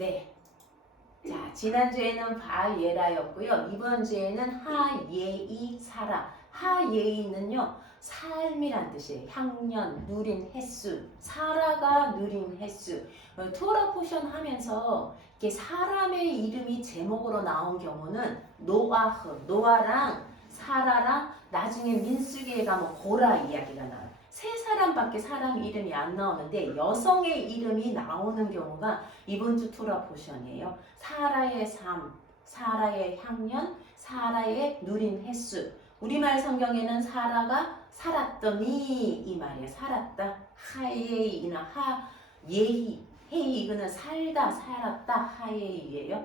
네. 자, 지난주에는 바예라였고요. 이번 주에는 하예이 사라. 하예이는요, 삶이란 뜻이에요. 향년, 누린 횟수. 사라가 누린 횟수. 토라 포션 하면서 이렇게 사람의 이름이 제목으로 나온 경우는 노아흐, 노아랑 사라랑 나중에 민수기에 가면 고라 이야기가 나와요. 세 사람밖에 사람 이름이 안 나오는데 여성의 이름이 나오는 경우가 이번 주 토라 포션이에요. 사라의 삶, 사라의 향년, 사라의 누린 횟수. 우리말 성경에는 사라가 살았더니 이 말이에요. 살았다. 하예이나 하예히. 헤이 이거는 살다, 살았다. 하예이예요.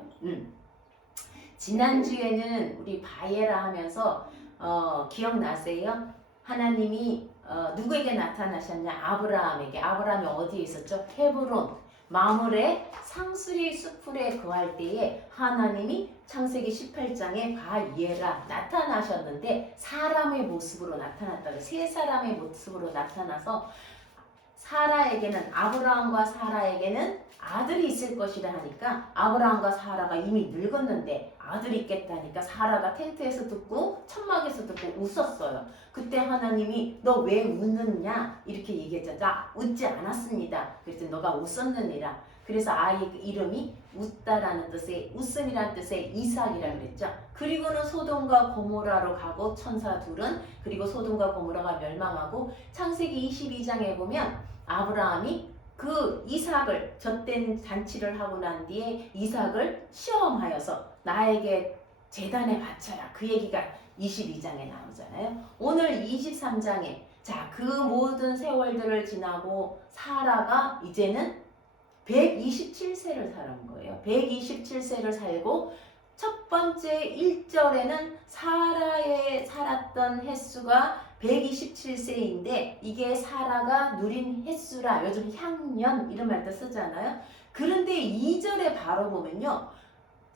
지난주에는 우리 바예라 하면서 기억나세요? 하나님이 누구에게 나타나셨냐? 아브라함에게. 아브라함이 어디에 있었죠? 헤브론. 마물의 상수리 수풀에 거할 때에 하나님이 창세기 18장에 바예라 나타나셨는데 사람의 모습으로 나타났다고. 세 사람의 모습으로 나타나서 사라에게는 아브라함과 사라에게는 아들이 있을 것이라 하니까 아브라함과 사라가 이미 늙었는데 아들이 있겠다니까 사라가 텐트에서 듣고 천막에서 듣고 웃었어요. 그때 하나님이 너 왜 웃느냐 이렇게 얘기했죠. 나 웃지 않았습니다. 그랬더니 너가 웃었느니라. 그래서 아이 이름이 웃다라는 뜻의 웃음이라는 뜻의 이삭이라고 그랬죠. 그리고는 소돔과 고모라로 가고 천사 둘은 그리고 소돔과 고모라가 멸망하고 창세기 22장에 보면 아브라함이 그 이삭을 젖된 잔치를 하고 난 뒤에 이삭을 시험하여서 나에게 제단에 바쳐라. 그 얘기가 22장에 나오잖아요. 오늘 23장에 자, 그 모든 세월들을 지나고 사라가 이제는 127세를 살은 거예요. 127세를 살고 첫 번째 1절에는 사라의 살았던 횟수가 127세인데 이게 사라가 누린 횟수라 요즘 향년 이런 말도 쓰잖아요. 그런데 2절에 바로 보면요.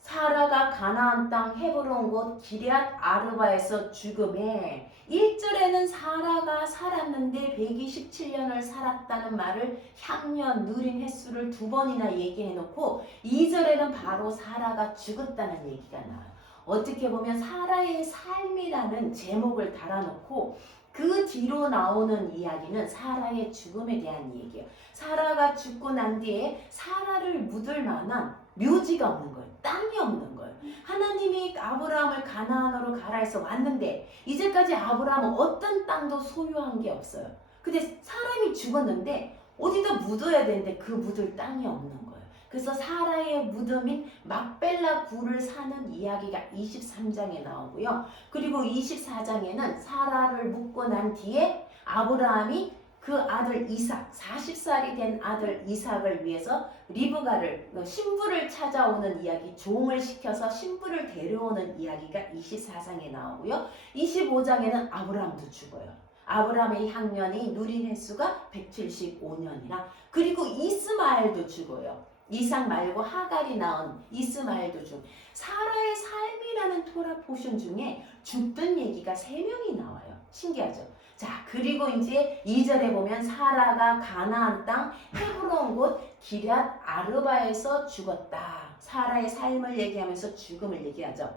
사라가 가나안 땅 헤브론 곳 기럇 아르바에서 죽음에 1절에는 사라가 살았는데 127년을 살았다는 말을 향년 누린 횟수를 두 번이나 얘기해 놓고 2절에는 바로 사라가 죽었다는 얘기가 나와요. 어떻게 보면 사라의 삶이라는 제목을 달아놓고 그 뒤로 나오는 이야기는 사라의 죽음에 대한 얘기예요. 사라가 죽고 난 뒤에 사라를 묻을 만한 묘지가 없는 거예요. 땅이 없는 거예요. 하나님이 아브라함을 가나안으로 가라 해서 왔는데 이제까지 아브라함은 어떤 땅도 소유한 게 없어요. 근데 사람이 죽었는데 어디다 묻어야 되는데 그 묻을 땅이 없는 거예요. 그래서 사라의 무덤인 막벨라 굴을 사는 이야기가 23장에 나오고요. 그리고 24장에는 사라를 묻고 난 뒤에 아브라함이 그 아들 이삭, 40살이 된 아들 이삭을 위해서 리브가를 신부를 찾아오는 이야기, 종을 시켜서 신부를 데려오는 이야기가 24장에 나오고요. 25장에는 아브라함도 죽어요. 아브라함의 향년이 누린 횟수가 175년이라 그리고 이스마엘도 죽어요. 이삭 말고 하갈이 낳은 이스마엘도 죽. 사라의 삶이라는 토라 포션 중에 죽던 얘기가 3명이 나와요. 신기하죠? 자, 그리고 이제 2절에 보면 사라가 가나안 땅 헤브론 곳 기럇 아르바에서 죽었다. 사라의 삶을 얘기하면서 죽음을 얘기하죠.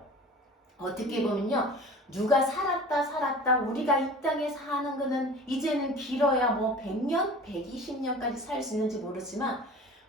어떻게 보면요. 누가 살았다 우리가 이 땅에 사는 거는 이제는 길어야 뭐 100년, 120년까지 살 수 있는지 모르지만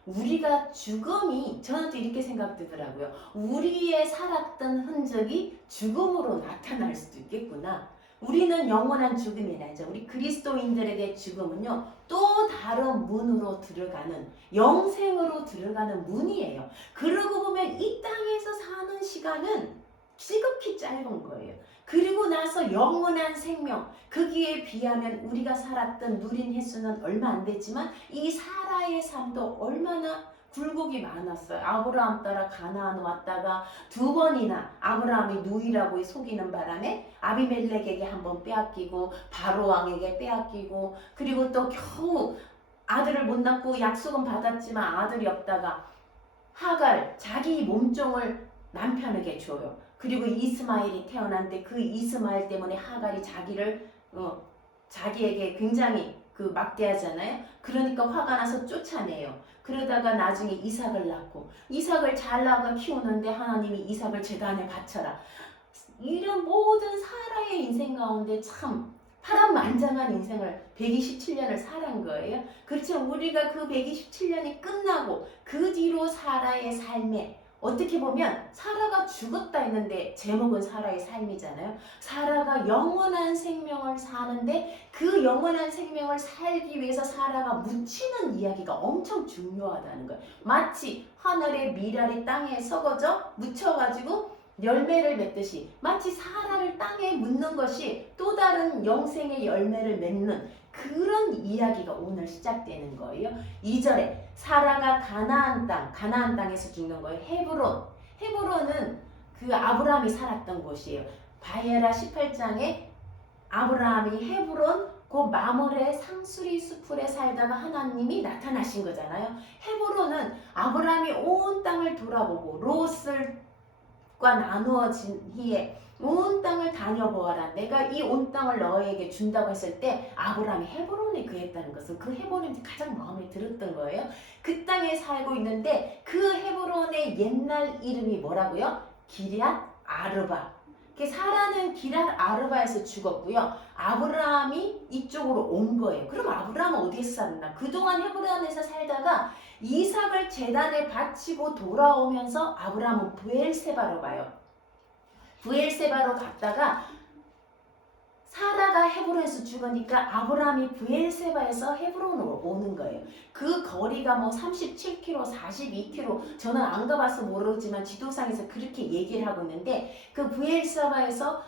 우리가 죽음이 저는 또 이렇게 생각되더라고요. 우리의 살았던 흔적이 죽음으로 나타날 수도 있겠구나. 우리는 영원한 죽음이 아니죠. 우리 그리스도인들에게 죽음은요. 또 다른 문으로 들어가는 영생으로 들어가는 문이에요. 그러고 보면 이 땅에서 사는 시간은 지극히 짧은 거예요. 그리고 나서 영원한 생명 거기에 비하면 우리가 살았던 누린 횟수는 얼마 안 됐지만 이 사라의 삶도 얼마나 굴곡이 많았어요. 아브라함 따라 가나안 왔다가 2번이나 아브라함이 누이라고 속이는 바람에 아비멜렉에게 한번 빼앗기고 바로 왕에게 빼앗기고 그리고 또 겨우 아들을 못 낳고 약속은 받았지만 아들이 없다가 하갈 자기 몸종을 남편에게 줘요. 그리고 이스마엘이 태어났는데 그 이스마엘 때문에 하갈이 자기에게 굉장히 막대하잖아요. 그러니까 화가 나서 쫓아내요. 그러다가 나중에 이삭을 낳고 이삭을 잘 낳아 키우는데 하나님이 이삭을 제단에 바쳐라. 이런 모든 사라의 인생 가운데 참 파란만장한 인생을 127년을 살은 거예요. 그렇지만 우리가 그 127년이 끝나고 그 뒤로 사라의 삶에 어떻게 보면 사라가 죽었다 했는데 제목은 사라의 삶이잖아요. 사라가 영원한 생명을 사는데 그 영원한 생명을 살기 위해서 사라가 묻히는 이야기가 엄청 중요하다는 거예요. 마치 하늘의 미랄이 땅에 썩어져 묻혀가지고 열매를 맺듯이 마치 사라를 땅에 묻는 것이 또 다른 영생의 열매를 맺는 그런 이야기가 오늘 시작되는 거예요. 2절에 사라가 가나안 땅에서 죽는 거예요. 헤브론은 그 아브라함이 살았던 곳이에요. 바에라 18장에 아브라함이 헤브론 그 마물의 상수리 수풀에 살다가 하나님이 나타나신 거잖아요. 헤브론은 아브라함이 온 땅을 돌아보고 롯과 나누어진 희에 온 땅을 다녀보아라. 내가 이 온 땅을 너에게 준다고 했을 때 아브라함이 헤브론에 구했다는 것은 그 헤브론이 가장 마음에 들었던 거예요. 그 땅에 살고 있는데 그 헤브론의 옛날 이름이 뭐라고요? 기럇 아르바. 사라는 기럇 아르바에서 죽었고요. 아브라함이 이쪽으로 온 거예요. 그럼 아브라함은 어디에서 살았나? 그동안 헤브론에서 살다가 이삭을 제단에 바치고 돌아오면서 아브라함은 브엘세바로 가요. 브엘세바로 갔다가 사라가 헤브론에서 죽으니까 아브라함이 브엘세바에서 헤브론으로 오는 거예요. 그 거리가 뭐 37km, 42km 저는 안 가봐서 모르지만 지도상에서 그렇게 얘기를 하고 있는데 그 브엘세바에서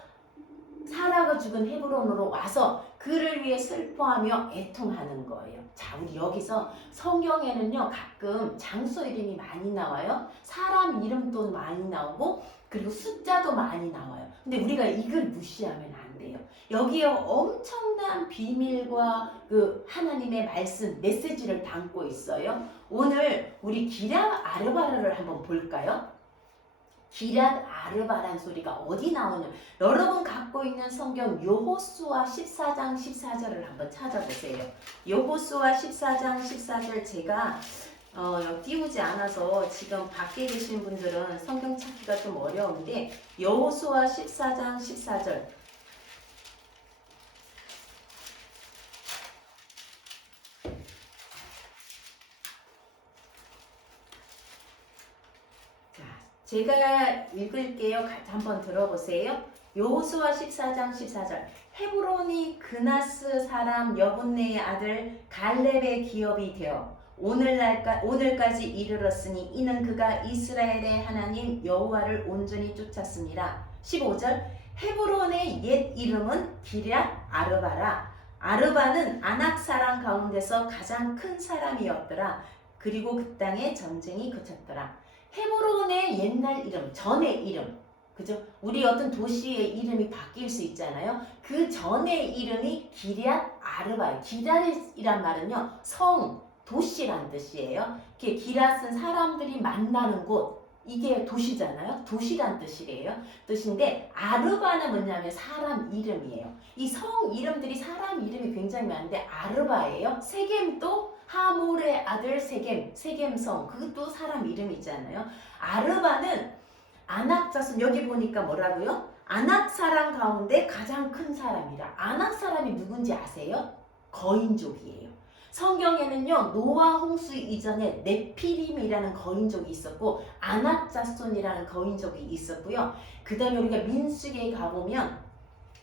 사라가 죽은 헤브론으로 와서 그를 위해 슬퍼하며 애통하는 거예요. 자, 우리 여기서 성경에는요 가끔 장소 이름이 많이 나와요. 사람 이름도 많이 나오고 그리고 숫자도 많이 나와요. 근데 우리가 이걸 무시하면 안 돼요. 여기에 엄청난 비밀과 그 하나님의 말씀, 메시지를 담고 있어요. 오늘 우리 기럇 아르바를 한번 볼까요? 기럇 아르바란 소리가 어디 나오냐? 여러분 갖고 있는 성경 여호수아 14장 14절을 한번 찾아보세요. 여호수아 14장 14절 제가 띄우지 않아서 지금 밖에 계신 분들은 성경 찾기가 좀 어려운데 여호수아 14장 14절 제가 읽을게요. 한번 들어보세요. 여호수아 14장 14절 헤브론이 그나스 사람 여분네의 아들 갈렙의 기업이 되어 오늘까지 이르렀으니 이는 그가 이스라엘의 하나님 여호와를 온전히 쫓았습니다. 15절 헤브론의 옛 이름은 기럇 아르바라. 아르바는 아낙 사람 가운데서 가장 큰 사람이었더라. 그리고 그 땅에 전쟁이 그쳤더라. 헤브론의 옛날 이름, 전의 이름, 그죠? 우리 어떤 도시의 이름이 바뀔 수 있잖아요. 그 전의 이름이 기럇 아르바예요. 기럇이란 말은요, 성, 도시란 뜻이에요. 기럇은 사람들이 만나는 곳, 이게 도시잖아요. 도시란 뜻인데 아르바는 뭐냐면 사람 이름이에요. 이 성 이름들이 사람 이름이 굉장히 많은데 아르바예요. 세겜도 하몰의 아들 세겜성, 그것도 사람 이름이잖아요. 아르바는 아낙 자손, 여기 보니까 뭐라고요? 아낙 사람 가운데 가장 큰 사람이라. 아낙 사람이 누군지 아세요? 거인족이에요. 성경에는요 노아 홍수 이전에 네피림이라는 거인족이 있었고 아낙 자손이라는 거인족이 있었고요. 그 다음에 우리가 민수기에 가보면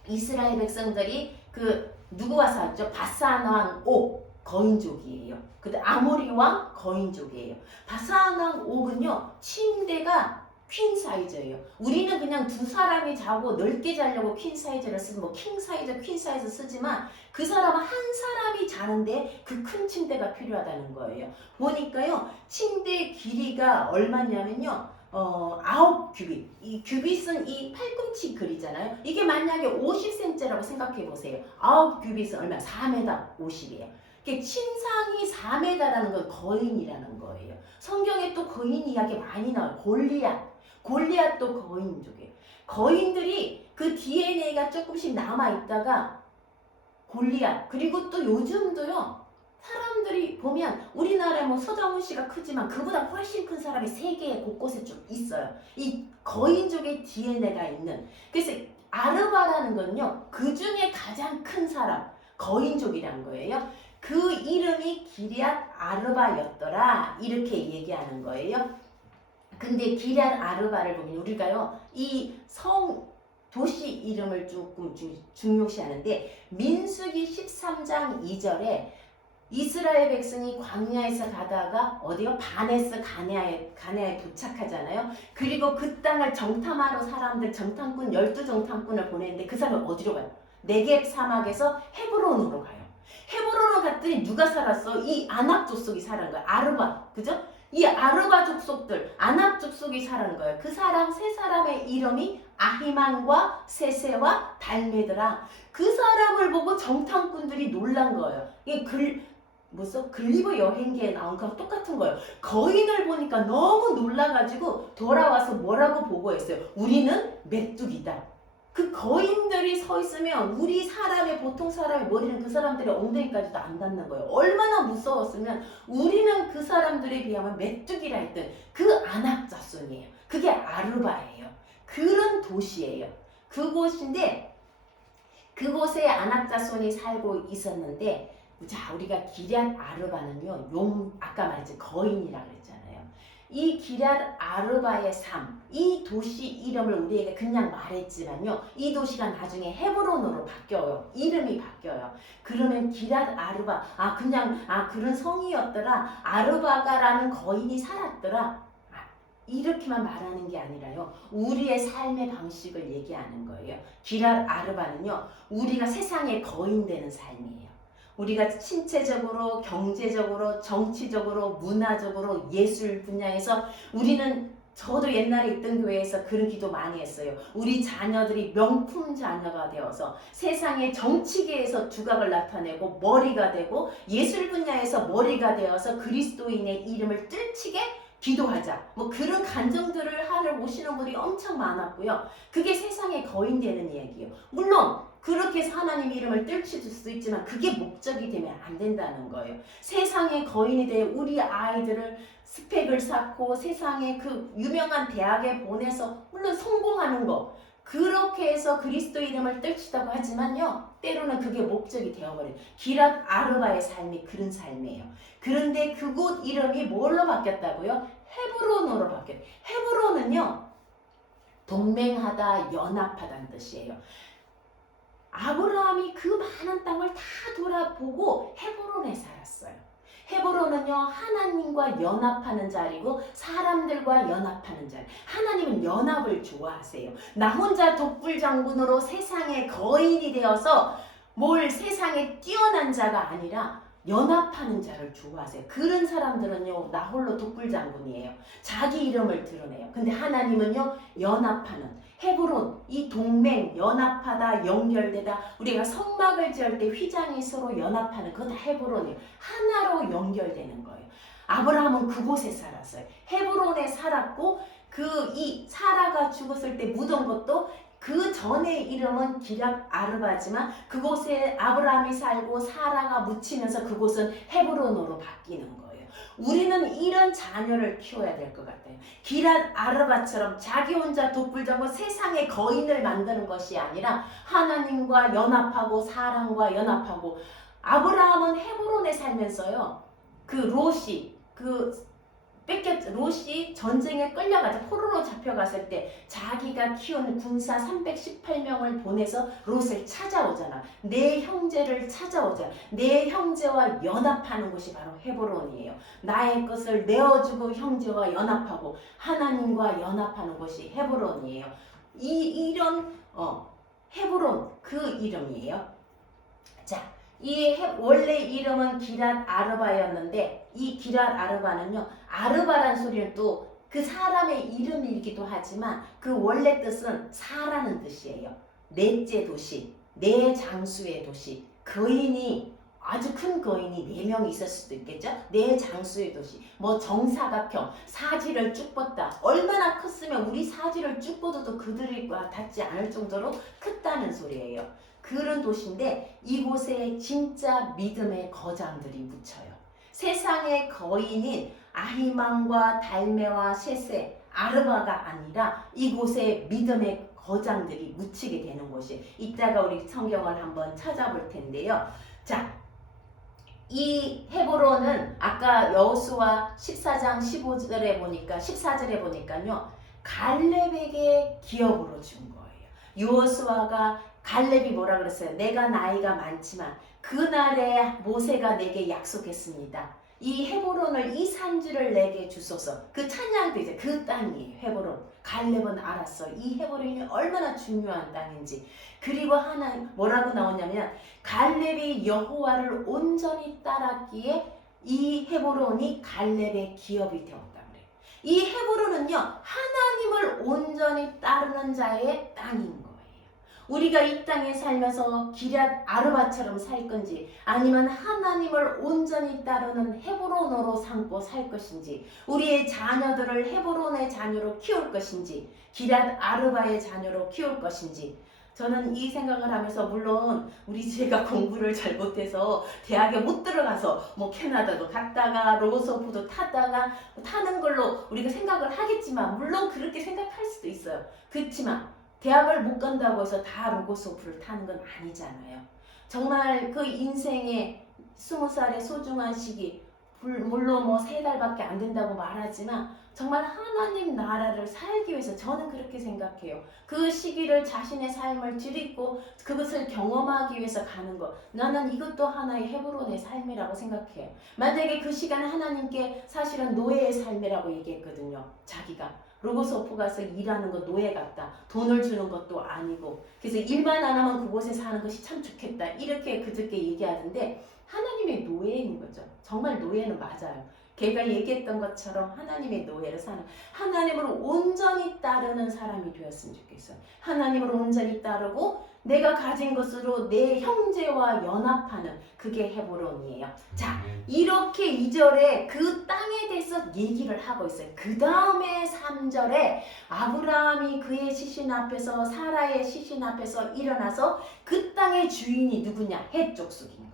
이스라엘 백성들이 그 누구와 살았죠? 바산 왕 옥 거인족이에요. 그다음 아모리 왕 거인족이에요. 바산 왕 옥은요 침대가 퀸 사이즈예요. 우리는 그냥 두 사람이 자고 넓게 자려고 퀸 사이즈를 쓰고 뭐 킹 사이즈, 퀸 사이즈 쓰지만 그 사람은 한 사람이 자는데 그 큰 침대가 필요하다는 거예요. 보니까요 침대 길이가 얼마냐면요 9규빗. 이 규빗은 이 팔꿈치 글이잖아요. 이게 만약에 50cm라고 생각해 보세요. 9규빗은 얼마? 4m 50이에요. 침상이 4m라는 건 거인이라는 거예요. 성경에 또 거인 이야기 많이 나와요. 골리앗도 거인족이에요. 거인들이 그 DNA가 조금씩 남아있다가 골리앗, 그리고 또 요즘도요 사람들이 보면 우리나라에 뭐 서장훈 씨가 크지만 그보다 훨씬 큰 사람이 세계 곳곳에 좀 있어요. 이 거인족의 DNA가 있는. 그래서 아르바라는 건요, 그 중에 가장 큰 사람, 거인족이란 거예요. 그 이름이 기럇 아르바였더라, 이렇게 얘기하는 거예요. 근데 기럇 아르바를 보면 우리가요, 이 도시 이름을 조금 중요시하는데, 민수기 13장 2절에 이스라엘 백성이 광야에서 가다가 어디요? 바네스 가네아에 도착하잖아요. 그리고 그 땅을 정탐하러 사람들 정탐꾼 12정탐꾼을 보내는데 그 사람은 어디로 가요? 네겝 사막에서 헤브론으로 가요. 헤브론으로 갔더니 누가 살았어? 이 아낙 족속이 살은 거야. 아르바. 그죠? 이 아르바 족속들, 아낙 족속이 살은 거예요. 그 세 사람의 이름이 아히만과 세세와 달메더라. 그 사람을 보고 정탐꾼들이 놀란 거예요. 이게 글리버 여행기에 나온 거랑 똑같은 거예요. 거인을 보니까 너무 놀라가지고 돌아와서 뭐라고 보고했어요. 우리는 메뚜기다. 그 거인들이 서 있으면 우리 보통 사람의 머리는 그 사람들의 엉덩이까지도 안 닿는 거예요. 얼마나 무서웠으면 우리는 그 사람들에 비하면 메뚜기라 했던 그 아낙 자손이에요. 그게 아르바예요. 그런 도시예요. 그곳인데 그곳에 아낙 자손이 살고 있었는데, 자, 우리가 기럇 아르바는요, 아까 말했지 거인이라 그랬잖아요. 이 기럇 아르바의 삶, 이 도시 이름을 우리에게 그냥 말했지만요, 이 도시가 나중에 헤브론으로 바뀌어요. 이름이 바뀌어요. 그러면 기럇 아르바, 그런 성이었더라. 아르바가라는 거인이 살았더라. 이렇게만 말하는 게 아니라요, 우리의 삶의 방식을 얘기하는 거예요. 기럇 아르바는요, 우리가 세상에 거인 되는 삶이에요. 우리가 신체적으로, 경제적으로, 정치적으로, 문화적으로, 예술 분야에서 저도 옛날에 있던 교회에서 그런 기도 많이 했어요. 우리 자녀들이 명품 자녀가 되어서 세상의 정치계에서 두각을 나타내고 머리가 되고, 예술 분야에서 머리가 되어서 그리스도인의 이름을 뜰치게 기도하자. 뭐 그런 간증들을 하러 오시는 분이 엄청 많았고요. 그게 세상에 거인 되는 이야기예요. 물론 그렇게 해서 하나님 이름을 떨칠 수 있지만 그게 목적이 되면 안 된다는 거예요. 세상의 거인이 돼 우리 아이들을 스펙을 쌓고 세상에 그 유명한 대학에 보내서 물론 성공하는 거, 그렇게 해서 그리스도 이름을 떨치다고 하지만요, 때로는 그게 목적이 되어버려요. 기럇 아르바의 삶이 그런 삶이에요. 그런데 그곳 이름이 뭘로 바뀌었다고요? 헤브론으로 바뀌어요. 헤브론은요, 동맹하다, 연합하다는 뜻이에요. 아브라함이 그 많은 땅을 다 돌아보고 헤브론에 살았어요. 헤브론은요, 하나님과 연합하는 자리고 사람들과 연합하는 자리. 하나님은 연합을 좋아하세요. 나 혼자 독불장군으로 세상의 거인이 되어서 세상에 뛰어난 자가 아니라 연합하는 자를 좋아하세요. 그런 사람들은요, 나 홀로 독불장군이에요. 자기 이름을 드러내요. 근데 하나님은요, 연합하는, 헤브론, 이 동맹, 연합하다, 연결되다, 우리가 성막을 지을 때 휘장이 서로 연합하는, 그거 다 헤브론이에요. 하나로 연결되는 거예요. 아브라함은 그곳에 살았어요. 헤브론에 살았고, 이 사라가 죽었을 때 묻은 것도 그 전의 이름은 기럇 아르바지만 그곳에 아브라함이 살고 사라가 묻히면서 그곳은 헤브론으로 바뀌는 거예요. 우리는 이런 자녀를 키워야 될 것 같아요. 기럇 아르바처럼 자기 혼자 독불장군 세상의 거인을 만드는 것이 아니라 하나님과 연합하고 사람과 연합하고. 아브라함은 헤브론에 살면서요, 롯이 전쟁에 끌려가서 포로로 잡혀갔을 때 자기가 키운 군사 318명을 보내서 롯을 찾아오잖아. 내 형제를 찾아오잖아. 내 형제와 연합하는 곳이 바로 헤브론이에요. 나의 것을 내어주고 형제와 연합하고 하나님과 연합하는 곳이 헤브론이에요. 이런 헤브론, 그 이름이에요. 자, 원래 이름은 기럇 아르바였는데, 이 기럇 아르바는요, 아르바란 소리는 또 그 사람의 이름이기도 하지만 그 원래 뜻은 사라는 뜻이에요. 넷째 도시, 네 장수의 도시. 아주 큰 거인이 4명이 있을 수도 있겠죠? 네 장수의 도시. 정사각형, 사지를 쭉 뻗다. 얼마나 컸으면 우리 사지를 쭉 뻗어도 그들과 닿지 않을 정도로 컸다는 소리예요. 그런 도시인데 이곳에 진짜 믿음의 거장들이 묻혀요. 세상의 거인인 아히만과 달메와 셋세 아르바가 아니라 이곳에 믿음의 거장들이 묻히게 되는 곳이, 이따가 우리 성경을 한번 찾아볼 텐데요. 자, 이 헤브론은 아까 여호수아 14장 15절에 보니까 14절에 보니까요. 갈렙에게 기업으로 준 거예요. 여호수아가 갈렙이 뭐라 그랬어요? 내가 나이가 많지만 그날에 모세가 내게 약속했습니다. 이 헤브론을, 이 산지를 내게 주소서. 그 찬양도 이제 그 땅이에요. 헤브론. 갈렙은 알았어. 이 헤브론이 얼마나 중요한 땅인지. 그리고 하나 뭐라고 나오냐면 갈렙이 여호와를 온전히 따랐기에 이 헤브론이 갈렙의 기업이 되었다 그래요. 이 헤브론은요, 하나님을 온전히 따르는 자의 땅인 거예요. 우리가 이 땅에 살면서 기럇 아르바처럼 살 건지, 아니면 하나님을 온전히 따르는 헤브론으로 삼고 살 것인지, 우리의 자녀들을 헤브론의 자녀로 키울 것인지, 기럇 아르바의 자녀로 키울 것인지, 저는 이 생각을 하면서, 물론 우리 제가 공부를 잘 못해서 대학에 못 들어가서 뭐 캐나다도 갔다가 로고소프도 타다가 타는 걸로 우리가 생각을 하겠지만, 물론 그렇게 생각할 수도 있어요. 그렇지만 대학을 못 간다고 해서 다 로고소프를 타는 건 아니잖아요. 정말 그 인생의 20살의 소중한 시기, 물론 뭐 3달밖에 안 된다고 말하지만 정말 하나님 나라를 살기 위해서, 저는 그렇게 생각해요. 그 시기를 자신의 삶을 드리고 그것을 경험하기 위해서 가는 것, 나는 이것도 하나의 헤브론의 삶이라고 생각해요. 만약에 그 시간 하나님께 사실은 노예의 삶이라고 얘기했거든요. 자기가 로고소프 가서 일하는 거 노예 같다. 돈을 주는 것도 아니고. 그래서 일만 안 하면 그곳에 사는 것이 참 좋겠다. 이렇게 그저께 얘기하던데 하나님의 노예인 거죠. 정말 노예는 맞아요. 걔가 얘기했던 것처럼 하나님의 노예로 사는, 하나님을 온전히 따르는 사람이 되었으면 좋겠어요. 하나님을 온전히 따르고 내가 가진 것으로 내 형제와 연합하는, 그게 헤브론이에요. 자, 이렇게 2절에 그 땅에 대해서 얘기를 하고 있어요. 그 다음에 3절에 아브라함이 그의 시신 앞에서, 사라의 시신 앞에서 일어나서 그 땅의 주인이 누구냐? 헷족속인 거예요.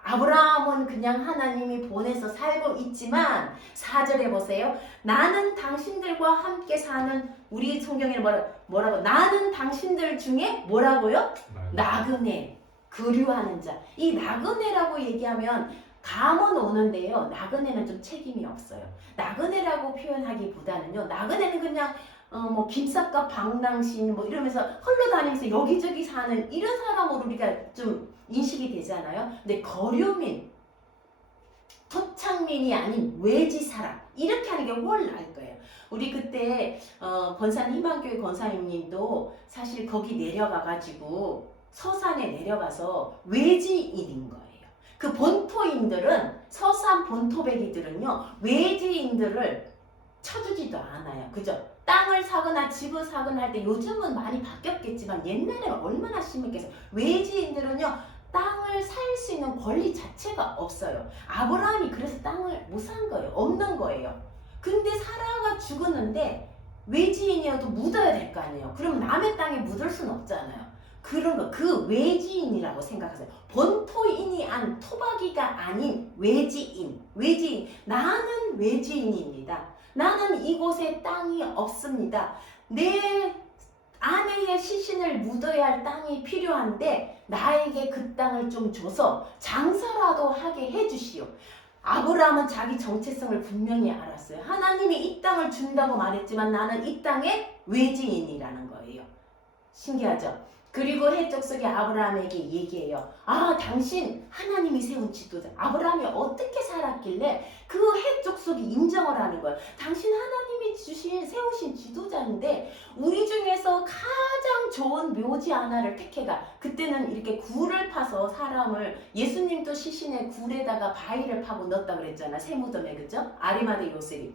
아브라함은 그냥 하나님이 보내서 살고 있지만 4절에 보세요. 나는 당신들과 함께 사는, 우리 성경에 뭐라고? 나는 당신들 중에 뭐라고요? 나그네, 거류하는 자. 이 나그네라고 얘기하면 감은 오는데요. 나그네는 좀 책임이 없어요. 나그네라고 표현하기보다는요. 나그네는 그냥 뭐 김삿갓 방랑신 뭐 이러면서 흘러다니면서 여기저기 사는 이런 사람으로 우리가 좀 인식이 되잖아요. 근데 거류민, 토착민이 아닌 외지 사람, 이렇게 하는 게 훨 나을 거예요. 우리 그때 권산 희망교회 권사님님도 사실 거기 내려가가지고 서산에 내려가서 외지인인 거예요. 그 본토인들은, 서산 본토배기들은요, 외지인들을 쳐주지도 않아요. 그죠? 땅을 사거나 집을 사거나 할 때, 요즘은 많이 바뀌었겠지만 옛날에는 얼마나 심했겠어요. 외지인들은요, 땅을 살 수 있는 권리 자체가 없어요. 아브라함이 그래서 땅을 못 산 거예요. 없는 거예요. 근데 사라가 죽었는데 외지인이어도 묻어야 될 거 아니에요. 그럼 남의 땅에 묻을 수는 없잖아요. 그런 거, 그 외지인이라고 생각하세요. 본토인이 안, 토박이가 아닌 외지인. 외지인. 나는 외지인입니다. 나는 이곳에 땅이 없습니다. 내 아내의 시신을 묻어야 할 땅이 필요한데 나에게 그 땅을 좀 줘서 장사라도 하게 해주시오. 아브라함은 자기 정체성을 분명히 알았어요. 하나님이 이 땅을 준다고 말했지만 나는 이 땅의 외지인이라는 거예요. 신기하죠? 그리고 헷족속이 아브라함에게 얘기해요. 아, 당신 하나님이 세운 지도자. 아브라함이 어떻게 살았길래 그 헷족속이 인정을 하는 거예요. 당신 하나님이 세우신 지도자인데 우리 중에서 가장 좋은 묘지 하나를 택해가. 그때는 이렇게 굴을 파서 사람을, 예수님도 시신에 굴에다가 바위를 파고 넣었다 그랬잖아. 새무덤에, 그죠? 아리마대 요셉이.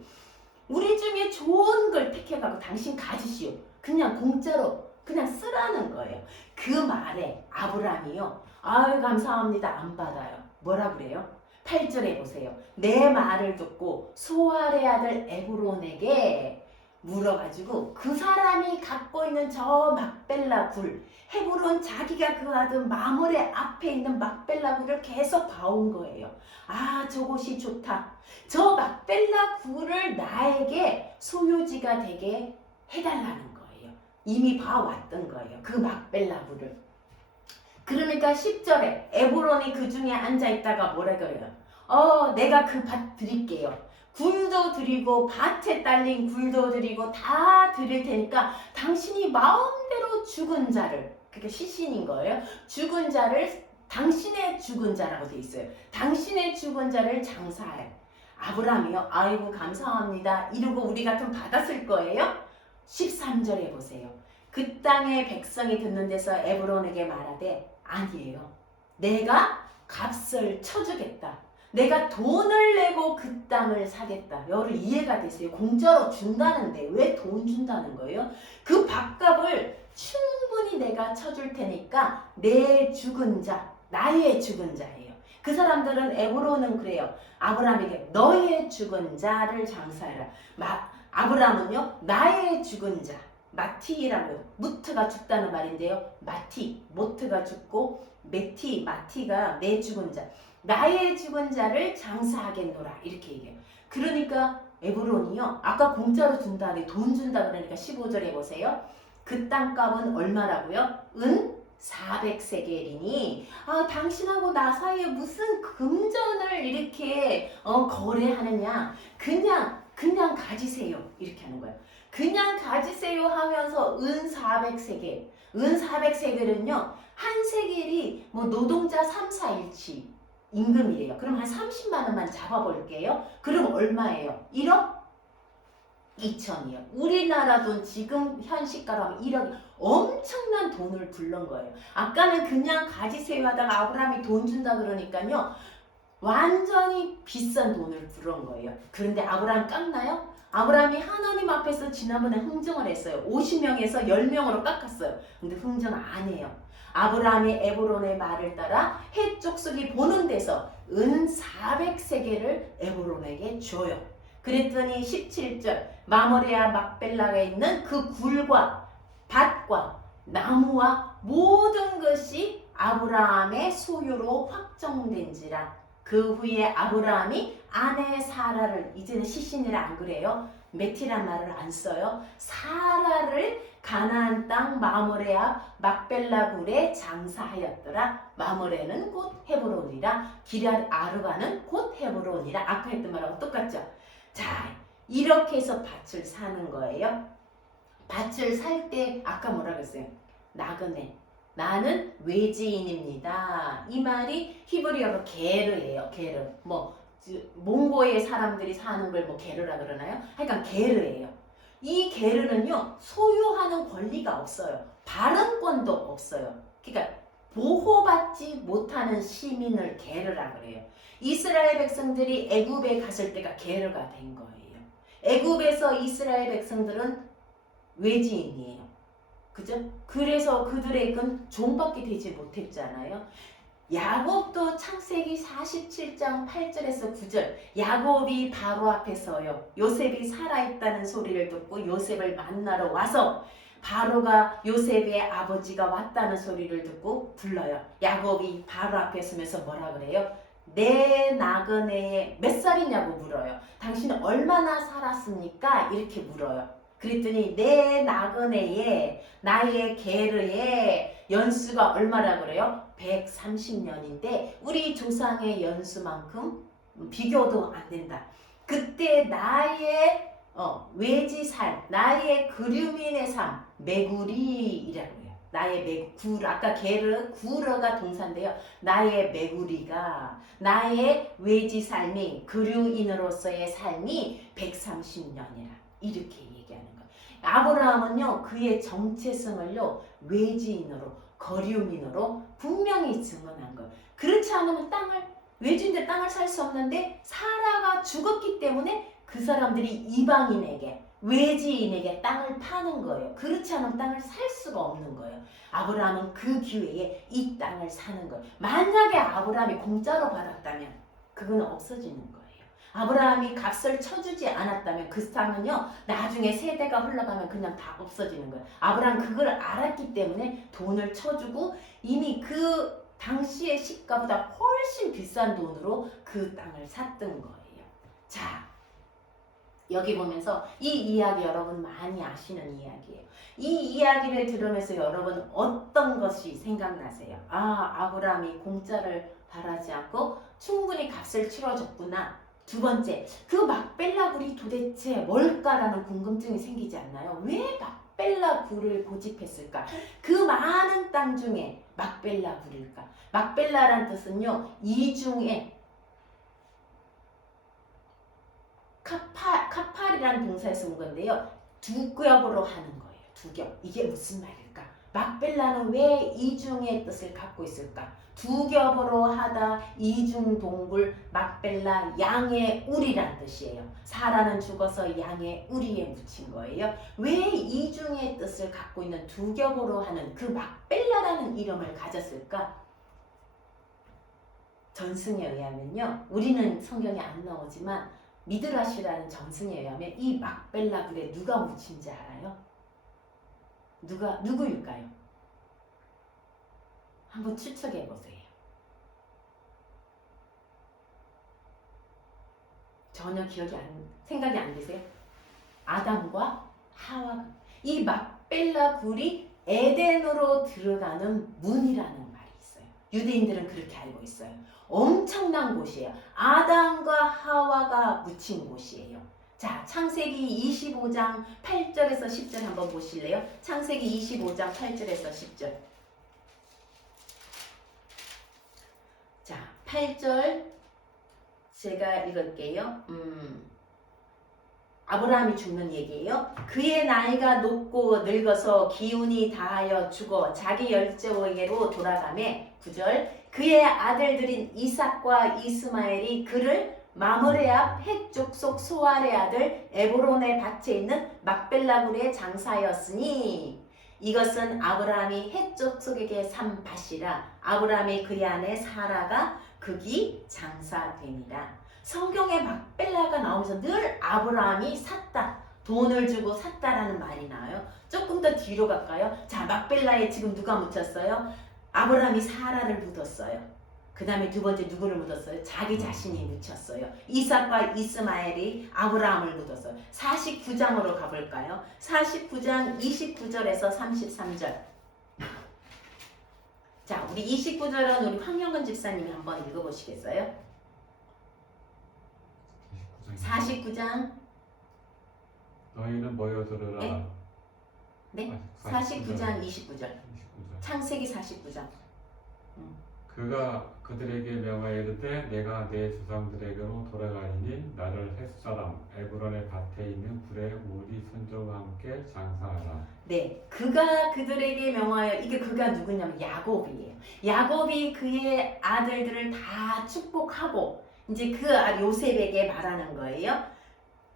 우리 중에 좋은 걸 택해가고 당신 가지시오. 그냥 공짜로 그냥 쓰라는 거예요. 그 말에 아브라함이요, 아유 감사합니다, 안 받아요. 뭐라 그래요? 8절에 보세요. 내 말을 듣고 소알의 아들 에브론에게 물어가지고 그 사람이 갖고 있는 저 막벨라 굴, 헤브론 자기가 그 하던 마물의 앞에 있는 막벨라 굴을 계속 봐온 거예요. 아, 저곳이 좋다. 저 막벨라 굴을 나에게 소유지가 되게 해달라는 거예요. 이미 봐왔던 거예요. 그 막벨라 굴을. 그러니까 10절에 에브론이 그 중에 앉아있다가 뭐라 그래요? 내가 그 밭 드릴게요. 굴도 드리고 밭에 딸린 굴도 드리고 다 드릴 테니까 당신이 마음대로 죽은 자를, 그게 시신인 거예요. 죽은 자를, 당신의 죽은 자라고 돼 있어요. 당신의 죽은 자를 장사해. 아브라함이요? 아이고 감사합니다. 이러고 우리 같으면 받았을 거예요. 13절에 보세요. 그 땅의 백성이 듣는 데서 에브론에게 말하되 아니에요. 내가 값을 쳐주겠다. 내가 돈을 내고 그 땅을 사겠다. 여러분 이해가 되세요? 공짜로 준다는데 왜 돈 준다는 거예요? 그 밥값을 충분히 내가 쳐줄 테니까 내 죽은 자, 나의 죽은 자예요. 그 사람들은 에브론은 그래요. 아브라함에게 너의 죽은 자를 장사해라. 아브라함은요 나의 죽은 자. 마티라고 무트가 죽다는 말인데요. 마티, 모트가 죽고 마티가 내 죽은 자. 나의 죽은 자를 장사하겠노라 이렇게 얘기해요. 그러니까 에브론이요. 아까 공짜로 준다는데 돈 준다 그러니까 15절에 보세요. 그 땅값은 얼마라고요? 은 400세겔이니 당신하고 나 사이에 무슨 금전을 이렇게 거래하느냐. 그냥 가지세요. 이렇게 하는 거예요. 그냥 가지세요 하면서 은 400세겔. 은 400세겔은요. 한 세겔이 뭐 노동자 3, 4일치 임금이래요. 그럼 한 30만 원만 잡아볼게요. 그럼 얼마예요? 1억 2천이요. 우리나라 돈 지금 현 시가로 하면 1억. 엄청난 돈을 불른 거예요. 아까는 그냥 가지세요 하다가 아브라함이 돈 준다 그러니까요. 완전히 비싼 돈을 부른 거예요. 그런데 아브라함 깎나요? 아브라함이 하나님 앞에서 지난번에 흥정을 했어요. 50명에서 10명으로 깎았어요. 근데 흥정 안 해요. 아브라함이 에브론의 말을 따라 해 쪽수기 보는 데서 은 400세겔을 에브론에게 줘요. 그랬더니 17절 마모레아 막벨라에 있는 그 굴과 밭과 나무와 모든 것이 아브라함의 소유로 확정된지라. 그 후에 아브라함이 아내 사라를, 이제는 시신이라 안 그래요. 메티란 말을 안 써요. 사라를 가나안 땅 마모레아 막벨라 굴에 장사하였더라. 마모레는 곧 헤브론이라. 기럇 아르바는 곧 헤브론이라. 아까 했던 말하고 똑같죠. 자, 이렇게 해서 밭을 사는 거예요. 밭을 살 때 아까 뭐라 그랬어요? 나그네. 나는 외지인입니다. 이 말이 히브리어로 게르예요. 게르. 몽고의 사람들이 사는 걸 게르라 그러나요? 하여간 게르예요. 이 게르는요. 소유하는 권리가 없어요. 발언권도 없어요. 그러니까 보호받지 못하는 시민을 게르라 그래요. 이스라엘 백성들이 애굽에 갔을 때가 게르가 된 거예요. 애굽에서 이스라엘 백성들은 외지인이에요. 그죠? 그래서 그들의 건 종밖에 되지 못했잖아요. 야곱도 창세기 47장 8절에서 9절 야곱이 바로 앞에 서요. 요셉이 살아있다는 소리를 듣고 요셉을 만나러 와서 바로가 요셉의 아버지가 왔다는 소리를 듣고 불러요. 야곱이 바로 앞에 서면서 뭐라 그래요? 내 나그네에 몇 살이냐고 물어요. 당신은 얼마나 살았습니까? 이렇게 물어요. 그랬더니 내 나그네에 나의 게르에 연수가 얼마라 그래요? 130년인데 우리 조상의 연수만큼 비교도 안 된다. 그때 나의 외지살, 나의 그류민의 삶, 메구리이라고 해요. 나의 아까 게르, 구러가 동사인데요. 나의 메구리가, 나의 외지 삶이, 그류인으로서의 삶이 130년이라. 이렇게 얘기하는 거예요. 아브라함은요, 그의 정체성을요, 외지인으로, 거류민으로 분명히 증언한 거예요. 그렇지 않으면 외지인데 땅을 살 수 없는데, 사라가 죽었기 때문에 그 사람들이 이방인에게, 외지인에게 땅을 파는 거예요. 그렇지 않으면 땅을 살 수가 없는 거예요. 아브라함은 그 기회에 이 땅을 사는 거예요. 만약에 아브라함이 공짜로 받았다면 그건 없어지는 거예요. 아브라함이 값을 쳐주지 않았다면 그 땅은요 나중에 세대가 흘러가면 그냥 다 없어지는 거예요. 아브라함 그걸 알았기 때문에 돈을 쳐주고 이미 그 당시의 시가보다 훨씬 비싼 돈으로 그 땅을 샀던 거예요. 자, 여기 보면서 이 이야기 여러분 많이 아시는 이야기예요. 이 이야기를 들으면서 여러분 어떤 것이 생각나세요? 아, 아브라함이 공짜를 바라지 않고 충분히 값을 치러줬구나. 두 번째, 그 막벨라 굴이 도대체 뭘까라는 궁금증이 생기지 않나요? 왜 막벨라 굴을 고집했을까? 그 많은 땅 중에 막벨라 굴일까? 막벨라란 뜻은요, 이중에 카팔이라는 동사에서 온 건데요. 두 겹으로 하는 거예요. 두 겹. 이게 무슨 말일까? 막벨라는 왜 이중의 뜻을 갖고 있을까? 두 겹으로 하다 이중 동굴 막벨라 양의 우리란 뜻이에요. 사라는 죽어서 양의 우리에 묻힌 거예요. 왜 이중의 뜻을 갖고 있는 두 겹으로 하는 그 막벨라라는 이름을 가졌을까? 전승에 의하면요. 우리는 성경에 안 나오지만 미드라시라는 전승에 의하면 이 막벨라 굴에 누가 묻힌지 알아요? 누구일까요? 한번 추측해 보세요. 전혀 생각이 안 되세요? 아담과 하와. 이 막벨라 굴이 에덴으로 들어가는 문이라는 말이 있어요. 유대인들은 그렇게 알고 있어요. 엄청난 곳이에요. 아담과 하와가 묻힌 곳이에요. 자, 창세기 25장 8절에서 10절 한번 보실래요? 창세기 25장 8절에서 10절. 자, 8절 제가 읽을게요. 아브라함이 죽는 얘기예요. 그의 나이가 높고 늙어서 기운이 다하여 죽어 자기 열조에게로 돌아가매 9절 그의 아들들인 이삭과 이스마엘이 그를 마므레 앞 헷 족속 소알의 아들 에브론의 밭에 있는 막벨라 굴에 장사하였으니 이것은 아브라함이 헷 족속에게 산 밭이라 아브라함이 그의 아내 사라가 극이 장사되니라. 성경에 막벨라가 나오면서 늘 아브라함이 샀다, 돈을 주고 샀다라는 말이 나와요. 조금 더 뒤로 갈까요? 자, 막벨라에 지금 누가 묻혔어요? 아브라함이 사라를 묻었어요. 그 다음에 두 번째 누구를 묻었어요? 자기 자신이 묻혔어요. 이삭과 이스마엘이 아브라함을 묻었어요. 49장으로 가볼까요? 49장 29절에서 33절. 자, 우리 29절은 우리 황영근 집사님이 한번 읽어보시겠어요? 49장. 너희는 모여들으라. 네? 네? 49장 29절. 창세기 49장. 그가 그들에게 명하여 이르되 내가 내 조상들에게로 돌아가리니 나를 햇사람 에브론의 밭에 있는 굴에 우리 손자와 함께 장사하라. 네, 그가 그들에게 명하여, 이게 그가 누구냐면 야곱이에요. 야곱이 그의 아들들을 다 축복하고 이제 그 요셉에게 말하는 거예요.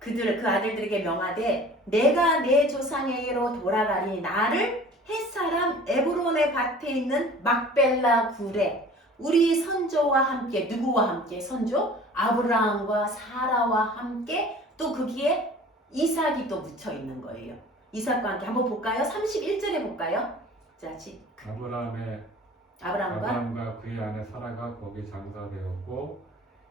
그 아들들에게 명하되 내가 내 조상에게로 돌아가리니 나를 햇사람 에브론의 밭에 있는 막벨라 굴에 우리 선조와 함께, 누구와 함께? 선조 아브라함과 사라와 함께 또 거기에 이삭이 또 묻혀 있는 거예요. 이삭과 함께 한번 볼까요? 31절에 볼까요? 자, 아브라함과 그의 아내 사라가 거기 장사되었고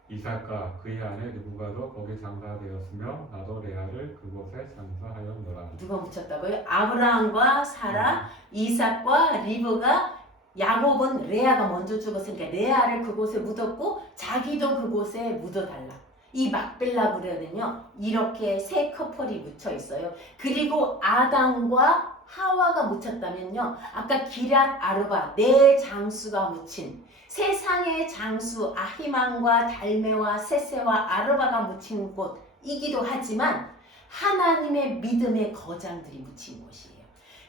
이삭과 그의 아내 리브가도 거기 장사되었으며 나도 레아를 그곳에 장사하였노라. 누가 묻혔다고요? 아브라함과 사라, 이삭과 리브가. 야곱은 레아가 먼저 죽었으니까 레아를 그곳에 묻었고 자기도 그곳에 묻어달라. 이 막벨라 굴에는요 이렇게 세 커플이 묻혀 있어요. 그리고 아담과 하와가 묻혔다면요 아까 기랏 아르바 네 장수가 묻힌 세상의 장수 아히만과 달메와 세세와 아르바가 묻힌 곳이기도 하지만 하나님의 믿음의 거장들이 묻힌 곳이에요.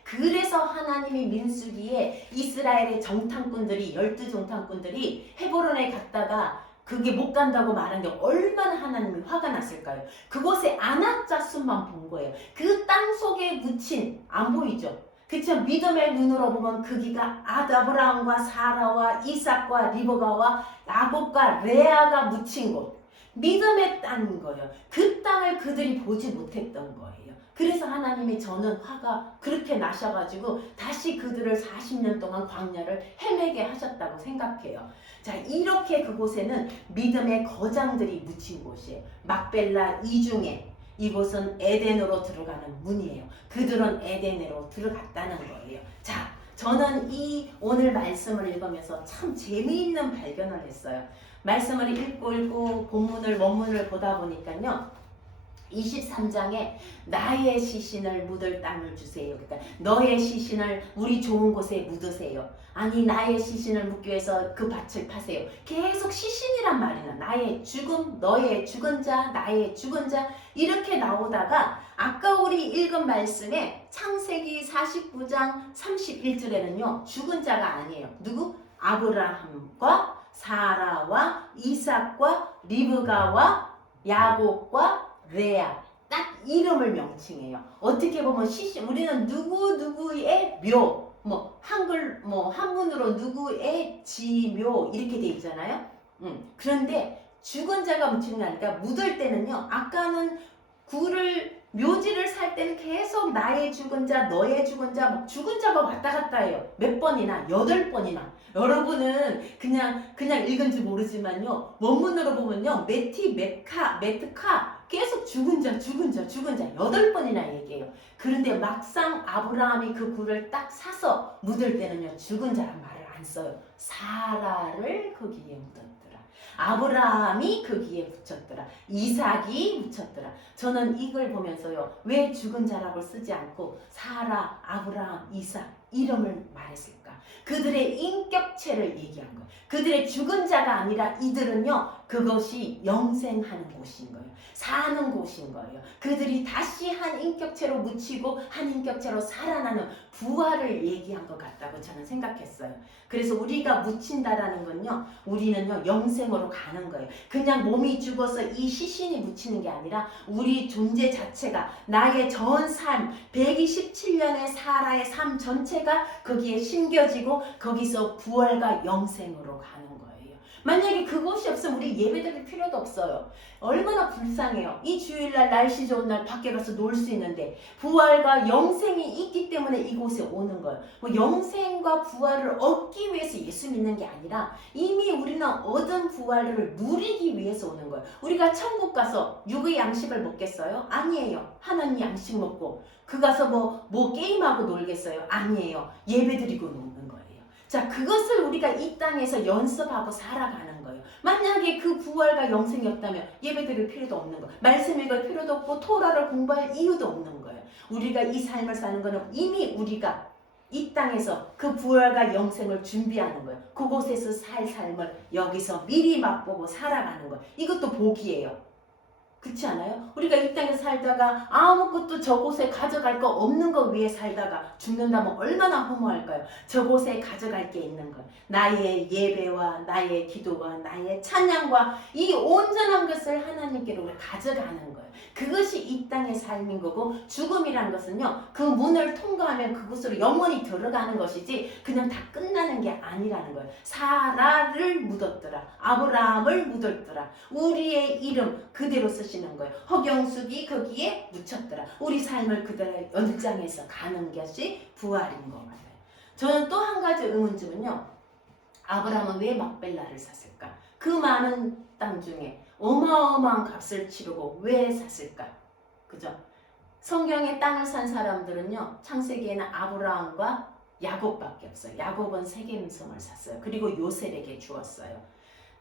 그래서 하나님이 민수기에 이스라엘의 정탐꾼들이 12정탐꾼들이 헤브론에 갔다가 그게 못 간다고 말한 게 얼마나 하나님이 화가 났을까요? 그곳에 아낙자수만 본 거예요. 그 땅 속에 묻힌, 안 보이죠? 그쵸? 믿음의 눈으로 보면 거기가 아브라함과 사라와 이삭과 리브가와 야곱과 레아가 묻힌 곳. 믿음의 땅인 거예요. 그 땅을 그들이 보지 못했던 거예요. 그래서 하나님이 저는 화가 그렇게 나셔가지고 다시 그들을 40년 동안 광야를 헤매게 하셨다고 생각해요. 자, 이렇게 그곳에는 믿음의 거장들이 묻힌 곳이에요. 막벨라 이중에 이곳은 에덴으로 들어가는 문이에요. 그들은 에덴으로 들어갔다는 거예요. 자, 저는 이 오늘 말씀을 읽으면서 참 재미있는 발견을 했어요. 말씀을 읽고 본문을 원문을 보다 보니까요. 23장에 나의 시신을 묻을 땅을 주세요. 그러니까 너의 시신을 우리 좋은 곳에 묻으세요. 아니 나의 시신을 묻기 위해서 그 밭을 파세요. 계속 시신이란 말이나 나의 죽음, 너의 죽은 자, 나의 죽은 자 이렇게 나오다가 아까 우리 읽은 말씀에 창세기 49장 31절에는요. 죽은 자가 아니에요. 누구? 아브라함과 사라와 이삭과 리브가와 야곱과 레아 딱 이름을 명칭해요. 어떻게 보면 시신 우리는 누구누구의 묘 한글 한문으로 누구의 지묘 이렇게 돼 있잖아요. 그런데 죽은 자가 묻힌다니까 묻을 때는요. 아까는 묘지를 살 때는 계속 나의 죽은 자, 너의 죽은 자, 죽은 자가 왔다 갔다 해요. 몇 번이나? 8번이나. 여러분은 그냥 읽은지 모르지만요. 원문으로 보면요. 메트카 계속 죽은 자 8번이나 얘기해요. 그런데 막상 아브라함이 그 굴을 딱 사서 묻을 때는요. 죽은 자란 말을 안 써요. 사라를 거기에 묻었더라. 아브라함이 거기에 붙였더라. 이삭이 붙였더라. 저는 이걸 보면서요. 왜 죽은 자라고 쓰지 않고 사라, 아브라함, 이삭 이름을 말했을까? 그들의 인격체를 얘기한 거예요. 그들의 죽은 자가 아니라 이들은요. 그것이 영생하는 곳인 거예요. 사는 곳인 거예요. 그들이 다시 한 인격체로 묻히고 한 인격체로 살아나는 부활을 얘기한 것 같다고 저는 생각했어요. 그래서 우리가 묻힌다라는 건요. 우리는요. 영생으로 가는 거예요. 그냥 몸이 죽어서 이 시신이 묻히는 게 아니라 우리 존재 자체가 나의 전 삶 127년의 사라의 삶 전체가 거기에 심겨지고 거기서 부활과 영생으로 가는 거예요. 만약에 그곳이 없으면 우리 예배드릴 필요도 없어요. 얼마나 불쌍해요. 이 주일날 날씨 좋은 날 밖에 가서 놀 수 있는데 부활과 영생이 있기 때문에 이곳에 오는 거예요. 영생과 부활을 얻기 위해서 예수 믿는 게 아니라 이미 우리는 얻은 부활을 누리기 위해서 오는 거예요. 우리가 천국 가서 육의 양식을 먹겠어요? 아니에요. 하나님 양식 먹고 그 가서 뭐 게임하고 놀겠어요? 아니에요. 예배드리고 노는 거예요. 자, 그것을 우리가 이 땅에서 연습하고 살아가는 거예요. 만약에 그 부활과 영생이 없다면 예배드릴 필요도 없는 거예요. 말씀 읽을 필요도 없고 토라를 공부할 이유도 없는 거예요. 우리가 이 삶을 사는 거는 이미 우리가 이 땅에서 그 부활과 영생을 준비하는 거예요. 그곳에서 살 삶을 여기서 미리 맛보고 살아가는 거예요. 이것도 복이에요. 그렇지 않아요? 우리가 이 땅에서 살다가 아무것도 저곳에 가져갈 거 없는 거 위에 살다가 죽는다면 얼마나 허무할까요? 저곳에 가져갈 게 있는 것. 나의 예배와 나의 기도와 나의 찬양과 이 온전한 것을 하나님께로 가져가는 거예요. 그것이 이 땅의 삶인 거고 죽음이란 것은요. 그 문을 통과하면 그곳으로 영원히 들어가는 것이지 그냥 다 끝나는 게 아니라는 거예요. 사라를 묻었더라. 아브라함을 묻었더라. 우리의 이름 그대로 쓰시는 거예요. 허경숙이 거기에 묻혔더라. 우리 삶을 그대로 연장해서 가는 것이 부활인 것 같아요. 저는 또 한 가지 의문점은요. 아브라함은 왜 막벨라를 샀을까? 그 많은 땅 중에 어마어마한 값을 치르고 왜 샀을까? 그죠? 성경에 땅을 산 사람들은요. 창세기에는 아브라함과 야곱밖에 없어요. 야곱은 세겜성을 샀어요. 그리고 요셉에게 주었어요.